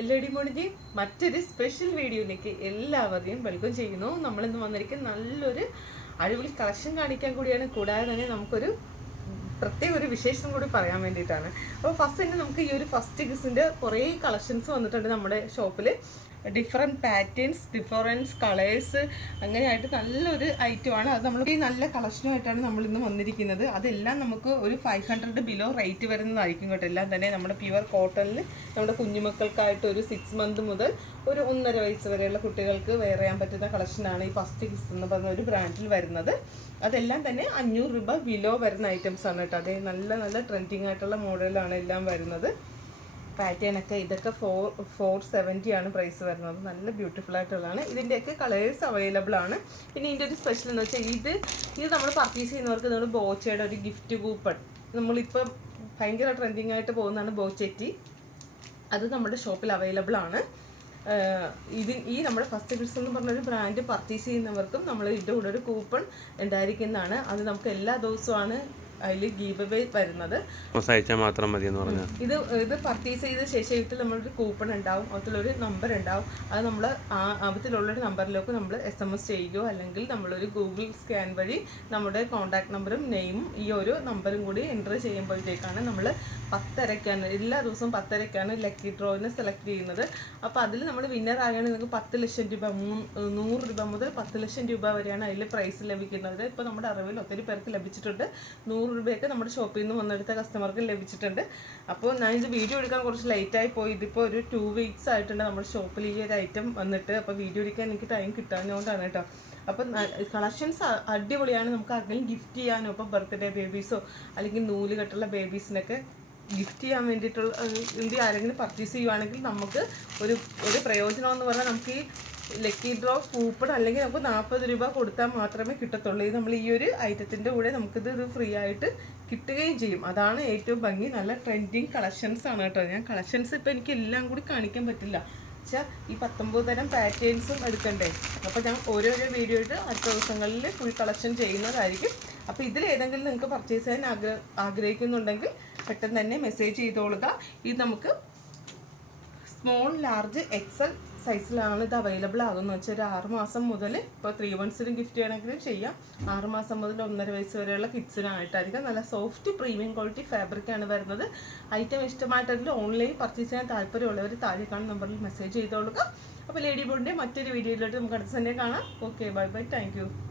L D മോണിജി മറ്റൊരു special വീഡിയോയിലേക്ക് എല്ലാവരെയും വെൽക്കം ചെയ്യുന്നു. നമ്മളിന്ന് വന്നിരിക്കുന്ന നല്ലൊരു അടിപൊളി കളക്ഷൻ കാണിക്കാൻ കൂടിയാണ്. കൂടാതെ തന്നെ നമുക്കൊരു പ്രത്യേക ഒരു വിശേഷം കൂടി പറയാൻ വേണ്ടിയിട്ടാണ്. അപ്പോൾ ഫസ്റ്റ് തന്നെ നമുക്ക് ഈ ഒരു ഫസ്റ്റ് ഗിസിന്റെ കുറേ കളക്ഷൻസ് വന്നിട്ടുണ്ട് നമ്മുടെ ഷോപ്പിൽ ഡിഫറെന്റ് പാറ്റേൺസ് ഡിഫറൻസ് കളേഴ്സ് അങ്ങനെയായിട്ട് നല്ലൊരു ഐറ്റമാണ് അത് നമ്മൾ ഈ നല്ല കളക്ഷനുമായിട്ടാണ് നമ്മൾ ഇന്ന് വന്നിരിക്കുന്നത്. അതെല്ലാം നമുക്ക് ഒരു ഫൈവ് ഹൺഡ്രഡ് ബിലോ റേറ്റ് വരുന്നതായിരിക്കും കേട്ടോ. എല്ലാം തന്നെ നമ്മുടെ പ്യുവർ കോട്ടണിൽ നമ്മുടെ കുഞ്ഞുമക്കൾക്കായിട്ട് ഒരു സിക്സ് മന്ത് മുതൽ ഒരു ഒന്നര വയസ്സ് വരെയുള്ള കുട്ടികൾക്ക് വെയർ ചെയ്യാൻ പറ്റുന്ന കളക്ഷനാണ് ഈ ഫസ്റ്റ് കിസ് എന്ന് പറഞ്ഞ ഒരു ബ്രാൻഡിൽ വരുന്നത്. അതെല്ലാം തന്നെ അഞ്ഞൂറ് രൂപ ബിലോ വരുന്ന ഐറ്റംസ് ആണ് കേട്ടോ. അതേ നല്ല നല്ല ട്രെൻഡിങ് ആയിട്ടുള്ള മോഡലാണ് എല്ലാം വരുന്നത്. പാറ്റേൺ ഒക്കെ ഇതൊക്കെ ഫോർ ഫോർ സെവന്റി ആണ് പ്രൈസ് വരുന്നത്. നല്ല ബ്യൂട്ടിഫുൾ ആയിട്ടുള്ളതാണ്. ഇതിന്റെയൊക്കെ കളേഴ്സ് അവൈലബിൾ ആണ്. പിന്നെ ഇതിന്റെ ഒരു സ്പെഷ്യൽ എന്ന് വെച്ചാൽ ഇത് ഇത് നമ്മൾ പർച്ചേസ് ചെയ്യുന്നവർക്ക് നമ്മൾ ബോച്ചയുടെ ഒരു ഗിഫ്റ്റ് കൂപ്പൺ നമ്മളിപ്പം ഭയങ്കര ട്രെൻഡിങ് ആയിട്ട് പോകുന്നതാണ് ബോച്ചെറ്റി അത് നമ്മുടെ ഷോപ്പിൽ അവൈലബിൾ ആണ്. ഇതിൽ ഇത് ഈ നമ്മുടെ ഫസ്റ്റ് ഗിഫ്റ്റ്സ് എന്ന് പറഞ്ഞൊരു ബ്രാൻഡ് പർച്ചേസ് ചെയ്യുന്നവർക്കും നമ്മൾ ഇതിന്റെ കൂടെ ഒരു കൂപ്പൺ ഉണ്ടായിരിക്കുന്നതാണ്. അത് നമുക്ക് എല്ലാ ദിവസവുമാണ് അതിൽ ഗീവ് അവേ വരുന്നത്. അയച്ചാൽ മാത്രം മതി എന്ന് പറഞ്ഞാൽ ഇത് ഇത് പർച്ചേസ് ചെയ്ത ശേഷം ഇതിൽ നമ്മളൊരു കൂപ്പൺ ഉണ്ടാവും. അതിലൊരു നമ്പർ ഉണ്ടാവും. അത് നമ്മൾ ആ അതിലുള്ളൊരു നമ്പറിലേക്ക് നമ്മൾ എസ് എം എസ് ചെയ്യുകയോ അല്ലെങ്കിൽ നമ്മളൊരു ഗൂഗിൾ സ്കാൻ വഴി നമ്മുടെ കോൺടാക്ട് നമ്പറും നെയിമും ഈ ഒരു നമ്പറും കൂടി എന്റർ ചെയ്യുമ്പോഴത്തേക്കാണ് നമ്മൾ പത്തരക്കാണ് എല്ലാ ദിവസവും പത്തരക്കാണ് ലക്കി ഡ്രോയിനെ സെലക്ട് ചെയ്യുന്നത്. അപ്പോൾ അതിൽ നമ്മൾ വിന്നർ ആകുകയാണെങ്കിൽ നിങ്ങൾക്ക് പത്ത് ലക്ഷം രൂപ നൂറ് രൂപ മുതൽ പത്ത് ലക്ഷം രൂപ വരെയാണ് അതിൽ പ്രൈസ് ലഭിക്കുന്നത്. ഇപ്പോൾ നമ്മുടെ അറിവിൽ ഒത്തിരി പേർക്ക് ലഭിച്ചിട്ടുണ്ട്. നൂറ് രൂപയൊക്കെ നമ്മുടെ ഷോപ്പിൽ നിന്ന് വന്നെടുത്ത കസ്റ്റമർക്ക് ലഭിച്ചിട്ടുണ്ട്. അപ്പോൾ ഞാനിത് വീഡിയോ എടുക്കാൻ കുറച്ച് ലേറ്റായി പോയി. ഇതിപ്പോൾ ഒരു ടു വീക്സ് ആയിട്ടുണ്ട് നമ്മുടെ ഷോപ്പിൽ ഈ ഒരു ഐറ്റം വന്നിട്ട്. അപ്പോൾ വീഡിയോ എടുക്കാൻ എനിക്ക് ടൈം കിട്ടാഞ്ഞതുകൊണ്ടാണ് കേട്ടോ. അപ്പം കളക്ഷൻസ് അടിപൊളിയാണ്. നമുക്ക് ആർക്കെങ്കിലും ഗിഫ്റ്റ് ചെയ്യാനോ ഇപ്പോൾ ബർത്ത്ഡേ ബേബീസോ അല്ലെങ്കിൽ നൂൽ കെട്ടുള്ള ബേബീസിനൊക്കെ ഗിഫ്റ്റ് ചെയ്യാൻ വേണ്ടിയിട്ടുള്ള ഇന്ത്യ ആരെങ്കിലും പർച്ചേസ് ചെയ്യുവാണെങ്കിൽ നമുക്ക് ഒരു ഒരു പ്രയോജനം എന്ന് പറഞ്ഞാൽ നമുക്ക് ഈ ലക്കി ഡ്രോ കൂപ്പൺ അല്ലെങ്കിൽ നമുക്ക് നാൽപ്പത് രൂപ കൊടുത്താൽ മാത്രമേ കിട്ടത്തുള്ളൂ. ഇത് നമ്മൾ ഈ ഒരു ഐറ്റത്തിന്റെ കൂടെ നമുക്കിത് ഇത് ഫ്രീ ആയിട്ട് കിട്ടുകയും ചെയ്യും. അതാണ് ഏറ്റവും ഭംഗി. നല്ല ട്രെൻഡിങ് കളക്ഷൻസ് ആണ് കേട്ടോ. ഞാൻ കളക്ഷൻസ് ഇപ്പോൾ എനിക്ക് എല്ലാം കൂടി കാണിക്കാൻ പറ്റില്ല. വെച്ചാൽ ഈ പത്തൊമ്പത് തരം പാറ്റേൺസും എടുക്കണ്ടേ? അപ്പോൾ ഞാൻ ഓരോരോ വീഡിയോ ഇട്ട് അടുത്ത ദിവസങ്ങളിൽ ഫുൾ കളക്ഷൻ ചെയ്യുന്നതായിരിക്കും. അപ്പോൾ ഇതിൽ ഏതെങ്കിലും നിങ്ങൾക്ക് പർച്ചേസ് ചെയ്യാൻ ആഗ്രഹ ആഗ്രഹിക്കുന്നുണ്ടെങ്കിൽ പെട്ടെന്ന് തന്നെ മെസ്സേജ് ചെയ്തോളുക. ഇത് നമുക്ക് സ്മോൾ ലാർജ് എക്സൽ സൈസിലാണ് ഇത് അവൈലബിൾ ആകുന്നത്. വെച്ചാൽ ഒരു ആറ് മാസം മുതൽ ഇപ്പോൾ ത്രീ മന്ത്സിനും ഗിഫ്റ്റ് ചെയ്യണമെങ്കിലും ചെയ്യാം. ആറ് മാസം മുതൽ ഒന്നര വയസ്സ് വരെയുള്ള കിഡ്സിനായിട്ടായിരിക്കും നല്ല സോഫ്റ്റ് പ്രീമിയം ക്വാളിറ്റി ഫാബ്രിക്കാണ് വരുന്നത്. ഐറ്റം ഇഷ്ടമായിട്ടെങ്കിൽ ഓൺലൈൻ പർച്ചേസ് ചെയ്യാൻ താല്പര്യമുള്ളവർ താഴെ കാണുന്ന നമ്പറിൽ മെസ്സേജ് ചെയ്തോളുക അപ്പോൾ ലേഡി ബോർഡിന്റെ മറ്റൊരു വീഡിയോയിലോട്ട് നമുക്ക് അടുത്ത് തന്നെ കാണാം. Okay bye bye thank